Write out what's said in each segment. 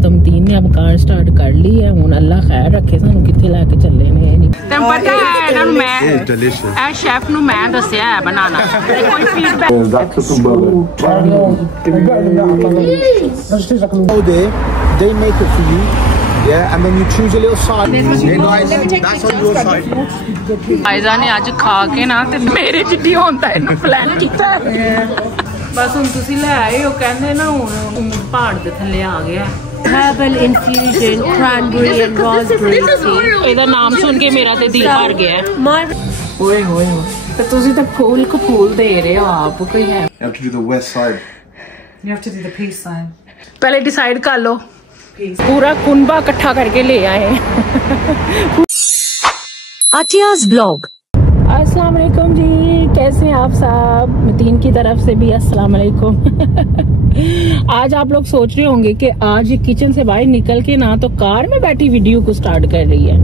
हैं तो मतीन ने अब कार स्टार्ट कर ली है। हुण अल्लाह खैर रखे सानू कित्थे लेके चले ने नहीं तैनूं पता है इन्हां नूं मैं ए शेफ नूं मैं दस्सिया है बनाना कोई feedback they make it for you, yeah, and then you choose a little side. Hey guys, that's on your side. Aiza ने आज खा के ना ते मेरे जिड्डी होंदा इन्हूं प्लान कीता बस हुण तुसीं ले आए हो कहंदे ना हुण पहाड़ दे थल्ले आ गया herbal infusion, cranberry and raspberry tea. ਇਹਦਾ ਨਾਮ ਸੁਣ ਕੇ ਮੇਰਾ ਤੇ ਦਿਲ ਭਰ ਗਿਆ ਓਏ ਹੋਏ ਤੇ ਤੁਸੀਂ ਤਾਂ ਫੂਲ ਕੋ ਫੂਲ ਦੇ ਰਹੇ ਹੋ ਆਪ ਕੋਈ ਹੈ You have to do the west side. You have to do the peace sign. पहले डिसाइड कर लो पूरा कुनबा इकट्ठा करके ले आए Atiya's blog. अस्सलाम वालेकुम जी, कैसे हैं आप सब? मतीन की तरफ से भी अस्सलाम वालेकुम। आज आप लोग सोच रहे होंगे कि आज किचन से बाहर निकल के ना तो कार में बैठी वीडियो को स्टार्ट कर रही है।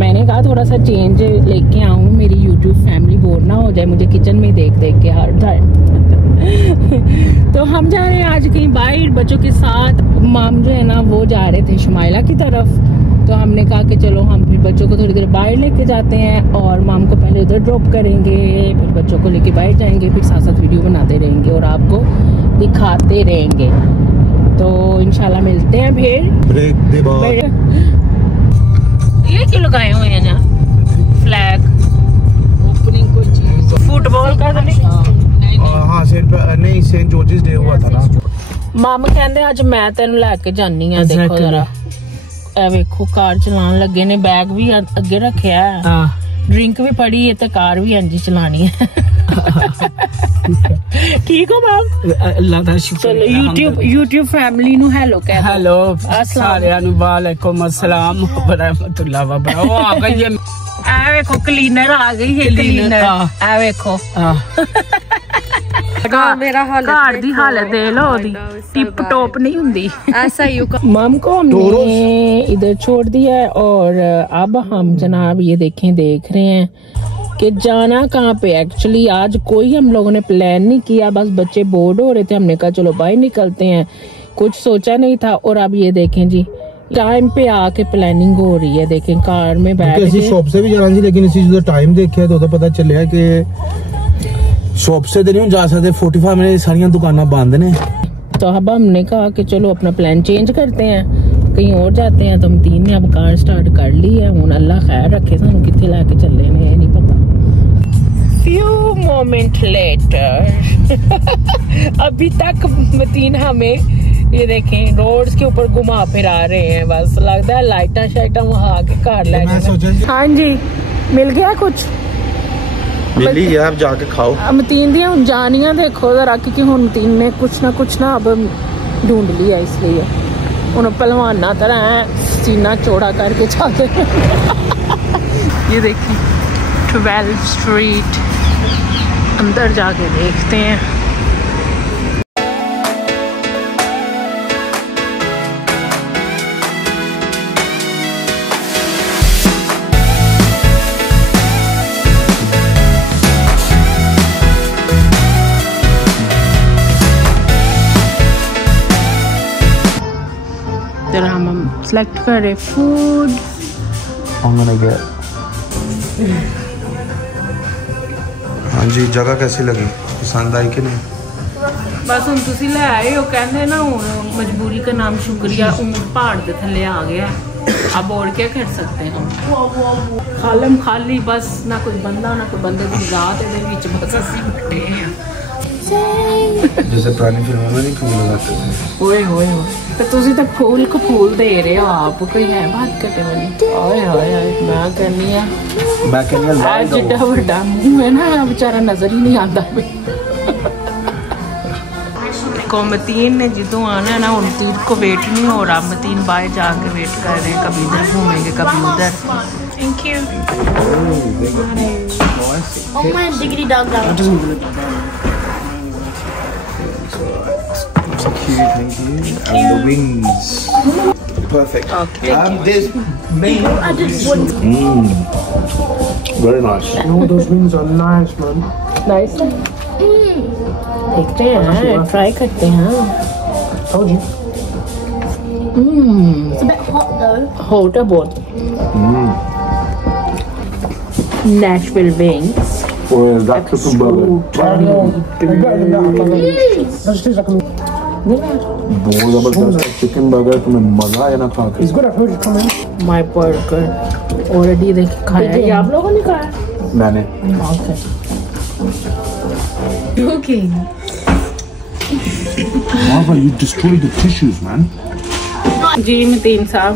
मैंने कहा थोड़ा सा चेंज लेके आऊं, मेरी यूट्यूब फैमिली बोर ना हो जाए मुझे किचन में देख देख के हर टाइम तो हम जा रहे हैं आज कहीं बाहर बच्चों के साथ। माम जो है ना वो जा रहे थे शुमाइला की तरफ, तो हमने कहा कि चलो हम फिर बच्चों को थोड़ी देर बाहर लेके जाते हैं और माम को पहले उधर ड्रॉप करेंगे, फिर बच्चों को लेके बाहर जाएंगे, फिर साथ साथ वीडियो बनाते रहेंगे और आपको दिखाते रहेंगे। तो इंशाल्लाह मिलते हैं फिर। ये क्यों लगाए हुए हैं ना फ्लैग? ओपनिंग कोई चीज फुटबॉल का तो नहीं? हाँ सेंट जॉर्जेस डे हुआ था ना। माम कहंदे आज मैं तेन लैके जानी आ। देखो जरा ए वेखो कार चलान लगे ने, बैग भी अगे रखिया है, ड्रिंक भी पड़ी है तो कार भी इंज चलानी है ठीक हो माम? अल्लाह दा शुक्र। चलो यूट्यूब फैमिली नु हेलो कह। हेलो सारियां नु वालेकुम अस्सलाम व रहमतुल्लाह व बरकातहू। आ गई है आ वेखो क्लीनर आ गई है, क्लीनर आ वेखो मेरा घर दी हालत दे लो ओदी, टिप टॉप नहीं हुंदी ऐसा ही मम को हमने इधर छोड़ दिया है और अब हम जनाब ये देख रहे हैं कि जाना कहाँ पे। एक्चुअली आज कोई हम लोगों ने प्लान नहीं किया, बस बच्चे बोर्ड हो रहे थे, हमने कहा चलो बाहर निकलते हैं, कुछ सोचा नहीं था। और अब ये देखें जी टाइम पे आके प्लानिंग हो रही है। देखें कार में बैठ के शॉप से भी जाना जी, लेकिन इसी जो टाइम देखा तो पता चलिया कि शॉप से तो नहीं जा सकते, 45 मिनट सारी दुकानें बंद ने। तो अब हमने कहा कि चलो अपना प्लान चेंज करते हैं, कहीं और जाते हैं। तो मतीन ने अब कार स्टार्ट कर ली है। हुण अल्लाह खैर रखे सानू कित्थे लेके चले ने नहीं पता। फ्यू मोमेंट लेटर अभी तक मतीन हमें ये देखें रोड्स के ऊपर घुमा फिरा रहे हैं, बस लगता है लाइटा शाइटा वहां आके कार लेके। हाँ जी मिल गया कुछ मिली है, आप जाके खाओ। मतीन दी हुण जानियां देखो जरा, क्योंकि हुण मतीन ने कुछ ना अब ढूंढ लिया, इसलिए हुण पहलवाना तरह सीना चौड़ा करके चलते ये देखिए 12 स्ट्रीट अंदर जाके देखते हैं। हम सेलेक्ट कर रहे फूड। हाँ जी जगह कैसी लगी, पसंद आई कि नहीं? बस हम तुसी ले आए हो कहंदे ना हुण मजबूरी का नाम शुक्रिया, ऊंट पहाड़ दे थल्ले आ गया, अब और क्या कर सकते हैं हम। खालम खाली बस, ना कोई बंदा ना कोई बंदे दी रात दे विच बस असी बैठे हैं जैसे पुरानी फिल्मों में नहीं फूल लगाते थे। ओए होए तो तुसी तो फूल को फूल दे रहे हो आप, कोई है बात करने वाली? ओए होए मैं कहनी है जिड्डा बड़ा मुंह है ना बेचारा नजर ही नहीं आता को। मतीन ने जिदों आना है ना, उन तीर को वेट नहीं हो रहा, मतीन बाहर जाके वेट कर रहे हैं, कभी इधर घूमेंगे कभी उधर। Thank you. Oh my diggity dog out. Thank you. And the wings. Perfect. Okay. There's main. I just want. Very nice. Oh, those wings are nice, man. Nice देखते हैं, ट्राई करते हैं। Told you. It's a bit hot though. Hot बहुत. Nashville wings. Oh, that's a burger. बहुत जबरदस्त chicken burger तुम्हें मजा आया ना खा के. My burger. Already देख खाया है. ये आप लोगों ने खाया? मैंने. Okay. Cooking. Marva, you destroyed the tissues, man. जी मतीन साहब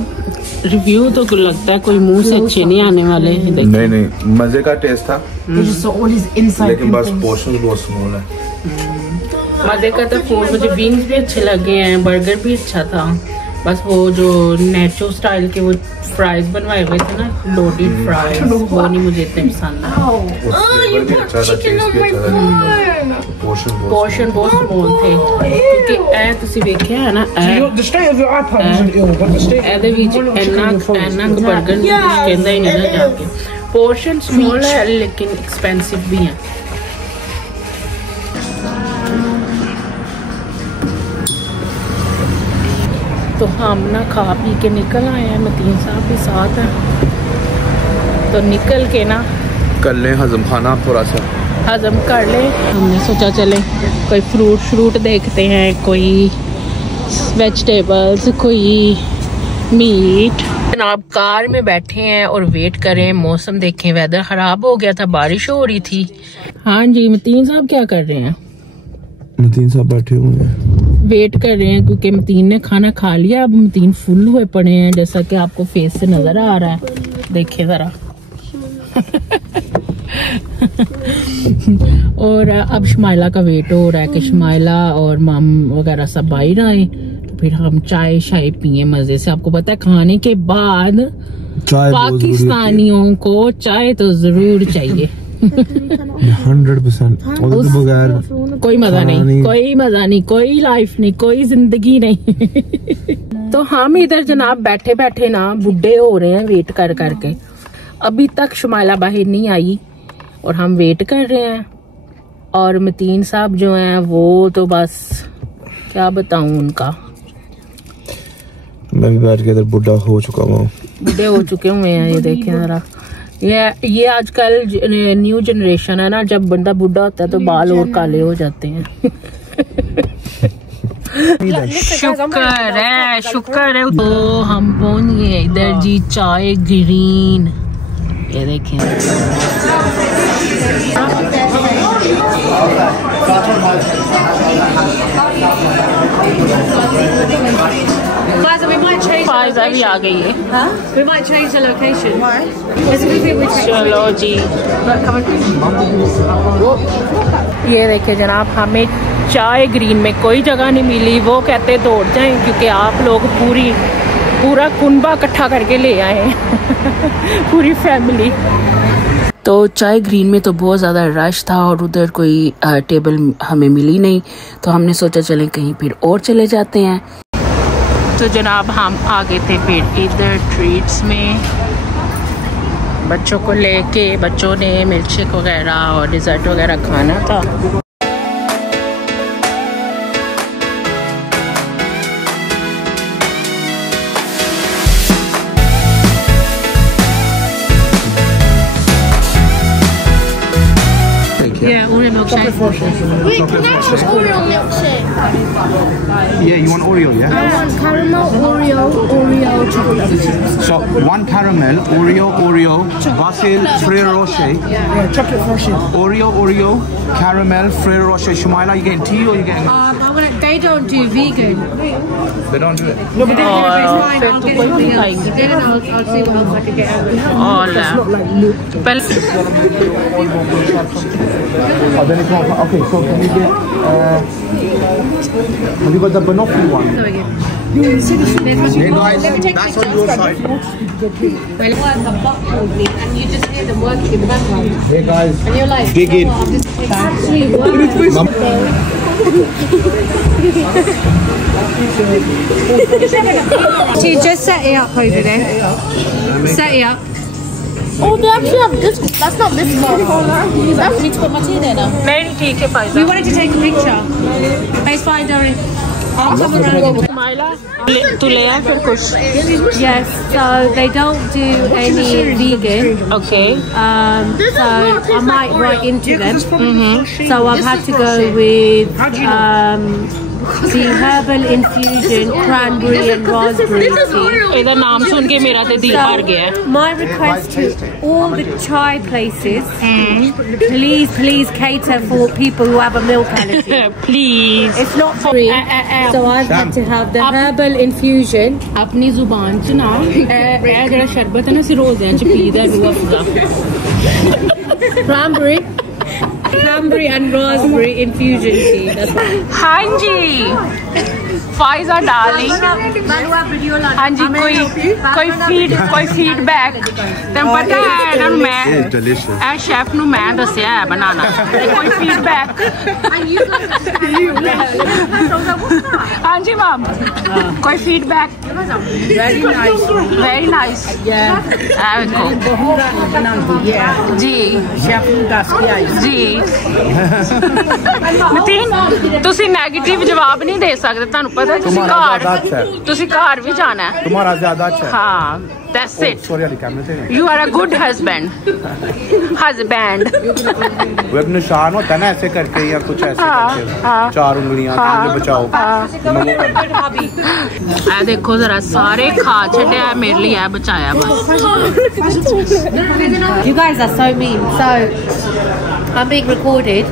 रिव्यू तो कुछ लगता है कोई मुंह से अच्छे नहीं आने वाले हैं. नहीं मजे का टेस्ट था. लेकिन बस पोर्शन बहुत स्मॉल है. मजे का तो फूड मुझे विंग्स भी अच्छे लगे हैं. बर्गर भी अच्छा था. बस वो जो नेचो स्टाइल के वो फ्राइज बनवाए हुए थे ना लोडेड फ्राइज वो नहीं मुझे इतने पसंद आए. पोर्शन बहुत स्मॉल थे क्योंकि ए तुसी देखिया है ना ਇਹਦੇ ਵਿੱਚ ਇੰਨਾ ਬਰਗਰ ਕਹਿੰਦਾ ਹੀ नहीं ना जाके. पोर्शन स्मॉल है लेकिन एक्सपेंसिव भी है. तो हम ना खा पी के निकल आए हैं. मतीन साहब भी साथ हैं तो निकल के ना कर ले हजम खाना थोड़ा सा हजम कर ले. हमने सोचा चले कोई फ्रूट देखते हैं, कोई वेजिटेबल्स, कोई मीट. जनाब कार में बैठे हैं और वेट करें. मौसम देखें, वेदर खराब हो गया था, बारिश हो रही थी. हाँ जी मतीन साहब क्या कर रहे हैं? मतीन साहब बैठे हुए हैं वेट कर रहे हैं क्योंकि मतीन ने खाना खा लिया. अब मतीन फुल हुए पड़े हैं जैसा कि आपको फेस से नजर आ रहा है. देखिए जरा. और अब शमाइला का वेट हो रहा है कि शमाइला और मम वगैरह सब बाहर आए तो फिर हम चाय शाय पिए मजे से. आपको पता है खाने के बाद पाकिस्तानियों को चाय तो जरूर चाहिए. 100%. बगैर कोई मजा नहीं, कोई मजा नहीं, कोई लाइफ नहीं, कोई जिंदगी नहीं. तो हम इधर जनाब बैठे बैठे ना बुढ़े हो रहे हैं वेट कर करके. अभी तक शुमाइला बाहर नहीं आई और हम वेट कर रहे हैं. और मतीन साहब जो हैं वो तो बस क्या बताऊं उनका. मैं भी बैठ के इधर बुढ़ा हो चुका हूँ. बुढ़े हो चुके हुए हैं. ये देखें जरा. ये आजकल न्यू जनरेशन है ना, जब बंदा बुढ़ा होता है तो बाल और काले हो जाते हैं. शुक्र है. तो हम पहुंच गए इधर जी चाय ग्रीन. ये देखें फायदा भी आ गई है. We might change the location. Why? चलो जी. ये देखिए जनाब हमें चाय ग्रीन में कोई जगह नहीं मिली. वो कहते दौड़ जाएं क्योंकि आप लोग पूरा कुनबा इकट्ठा करके ले आए हैं. पूरी फैमिली. तो चाय ग्रीन में तो बहुत ज़्यादा रश था और उधर कोई टेबल हमें मिली नहीं तो हमने सोचा चलें कहीं फिर और चले जाते हैं. तो जनाब हम आ गए थे फिर इधर ट्रीट्स में. बच्चों को लेके बच्चों ने मिल्क शेक वगैरह और डिज़र्ट वगैरह खाना था. Yeah, Oreo milkshake. Wait, can I have Oreo milkshake? Yeah, you want Oreo, yeah? I want caramel, Oreo, chocolate. So, one caramel, Oreo, Basil, Frere Rocher. Yeah, chocolate frosting. Oreo, caramel, Frere Rocher. Shumaila, you getting tea or you getting... They don't do vegan. They don't do it. No, but they Fine, I'll get something else. Then I'll see what else I can get out of it. Oh, then it's not... Okay, so can you get... have you got the banoffee one? No, again. Hey guys, that's on your side. Well, work a butt called me, and you just hear them working in the background. Hey guys, And you're like, dig in. I'm just actually working. Just set it up over there. Set it up. Oh, they actually have this. That's not this one. That's me to put my tea there now. नहीं ठीक है We wanted to take a picture. But it's fine, Darren. तू ले आ फिर कुछ. Yes, so they don't do any vegan. Okay. So I might write into them. So I've had to go with the herbal infusion cranberry and raspberry tea. इधर नाम सुन के मेरा तो दिल भर गया. My request to all the chai places, please cater for people who have a milk allergy. Please. It's not free. So I've had to have the herbal infusion. अपनी जुबान च ना ए जरा शरबत है ना सी रोज़ च पीदा Rooh Afza. Cranberry and raspberry infusion tea. That's right. हाँ जी. Pfizer darling. हाँ जी कोई फीडबैक. तुम पता है ना मैं शेफ नु मैं दसिया है बनाना. कोई फीडबैक. हाँ जी मैम. कोई फीडबैक. Very nice. जी शेफ नु दस के आई जी. मतीन तुसी नेगेटिव जवाब नहीं दे सकते. तुहानू पता है तुसी घर भी जाना है. तुम्हारा ज्यादा अच्छा है. हाँ that's it. You are a good husband. वो एक निशान होता है ना ऐसे करके या कुछ ऐसे करके 4 उंगलियां बचाओ. देखो जरा सारे खा छड़िया मेरे लिए है बचाया बस. You guys are so mean. So I'm being recorded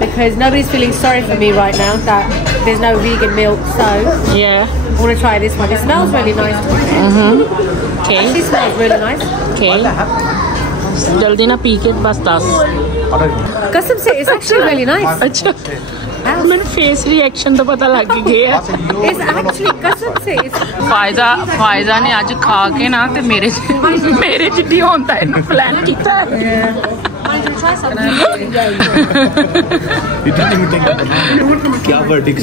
because nobody's feeling sorry for me right now that there's no vegan milk. So yeah, I want to try this one. It smells really nice. Okay. Actually smells really nice. Okay. जल्दी ना P के बस 10. कसम से it's actually really nice. अच्छा मेरे face reaction तो पता लग ही गया. It's actually कसम से फायजा ने आज खा के ना ते मेरे जिड्डी होता है प्लान किया है.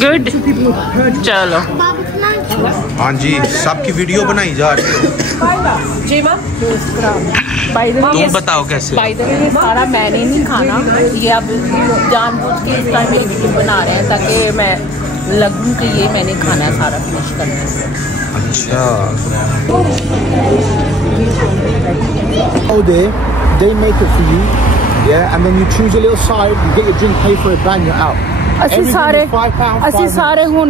गुड चलो. हाँ जी सबकी वीडियो बनाई जा रही है. तुम बताओ कैसे. बाय द वे ये सारा मैंने नहीं खाना. ये अब जानबूझ के इस टाइम मेरी वीडियो बना रहे हैं ताकि मैं लगूं कि ये मैंने खाना है सारा फिनिश करना. अच्छा. Oh, they make it for you. Yeah, and then you choose a little side, you get your drink, pay for it, bang, you're out. ਅਸੀਂ ਸਾਰੇ ਹੁਣ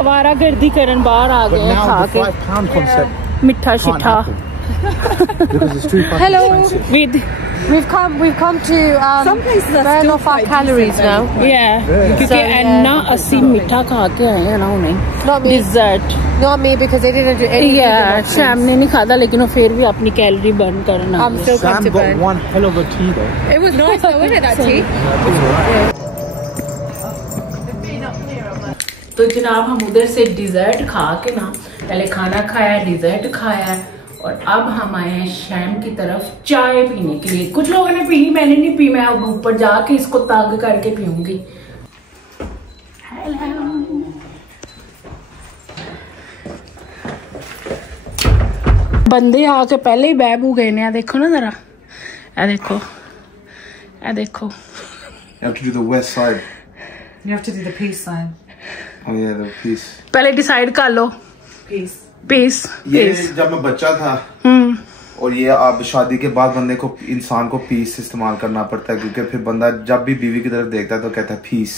आवारा गर्दी करन बाहर आ गए हैं खा के. मिठा शिठा. Hello. With We've come to some places are burn off our calories now. yeah क्योंकि इतना ਅਸੀਂ मिठा खा के आए हैं ना उन्हें. Not me. Dessert. Not me because they didn't do anything. Yeah, sham ने नहीं खाता लेकिन वो फिर भी अपनी कैलोरी बर्न करना. I'm still come to burn. One hell of a tea though. It was nice though, wasn't it, that tea? तो जनाब हम उधर से डिजर्ट खा के ना पहले खाना खाया डिजर्ट खाया और अब हम आए हैं शाम की तरफ चाय पीने के लिए. कुछ लोगों ने पी मैंने नहीं पी. मैं अब ऊपर जाके इसको तंग करके पीऊंगी. बंदे आके पहले ही बैबू गए ने. देखो ना जरा देखो. You have to do the west side. You have to do the peace sign. Oh yeah, the peace. पहले डिसाइड कर लो. Peace. पीस. ये जब मैं बच्चा था और ये अब शादी के बाद बंदे को इंसान को पीस इस्तेमाल करना पड़ता है क्योंकि फिर बंदा जब भी बीवी की तरफ देखता है तो कहता है पीस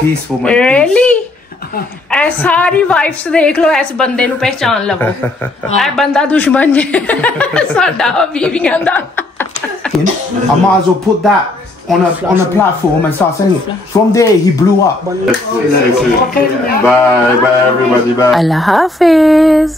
पीस वो मैं. Really? सारी वाइफ्स देख लो ऐसे बंदे नु पहचान लवो. ऐ बंदा दुश्मन जे साडा बीवियां दा. I might as well put that on a platform and start saying it. From there he blew up. Bye bye everybody. Bye. Allah Hafiz.